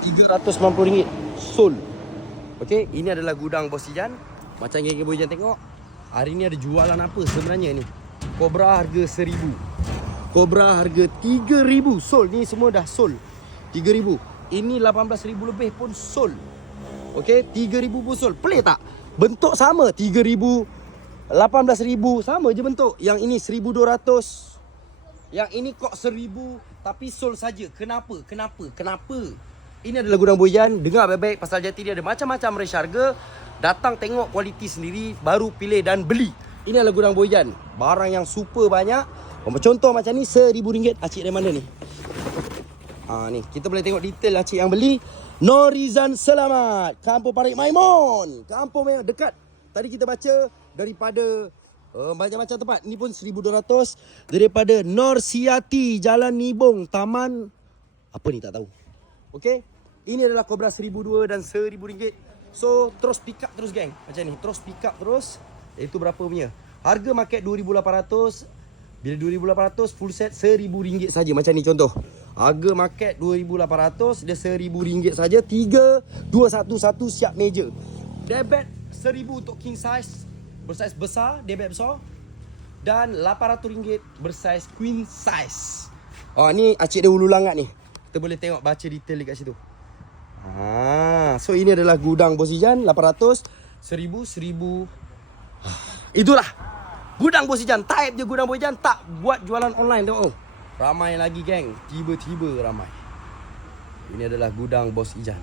RM390 Sold. Okay, ini adalah gudang Bos Ijan. Macam geng-geng Bos Ijan tengok, hari ni ada jualan apa sebenarnya ni. Cobra harga RM1,000, Cobra harga RM3,000 sold. Ni semua dah sold RM3,000. Ini RM18,000 lebih pun sold. Okay, RM3,000 pun sold. Pelik tak? Bentuk sama, RM3,000, RM18,000, sama je bentuk. Yang ini RM1,200, yang ini kok RM1,000, tapi sold saja. Kenapa? Ini adalah gudang Bos Ijan. Dengar baik-baik, pasal Jati dia ada macam-macam range harga. Datang tengok kualiti sendiri, baru pilih dan beli. Ini adalah gudang Bos Ijan. Barang yang super banyak. Contoh macam ni RM1,000. Acik dari mana ni? Ni kita boleh tengok detail acik yang beli. Norizan Selamat, Kampung Parit Maimun. Kampung Maimun dekat. Tadi kita baca daripada macam-macam tempat. Ni pun RM1,200. Daripada Norsiati, Jalan Nibong, Taman apa ni tak tahu. Okey. Ini adalah Cobra RM1,200 dan RM1,000. So terus pick up terus geng. Macam ni, terus pick up terus. Itu berapa punya? Harga market RM2,800. Bila RM2,800 full set RM1,000 saja. Macam ni contoh. Harga market RM2,800, dia RM1,000 saja. 3,211 siap meja. Debit RM1,000 untuk king size, bersaiz besar, debit besar. Dan RM800 bersaiz queen size. Ni acik dia ulu langat ni. Kita boleh tengok, baca detail dekat situ. So ini adalah gudang Bos Ijan. 800, 1,000, 1,000. Itulah gudang Bos Ijan. Type je gudang Bos Ijan. Tak buat jualan online. Tengok. Ramai lagi geng. Tiba-tiba ramai. Ini adalah gudang Bos Ijan.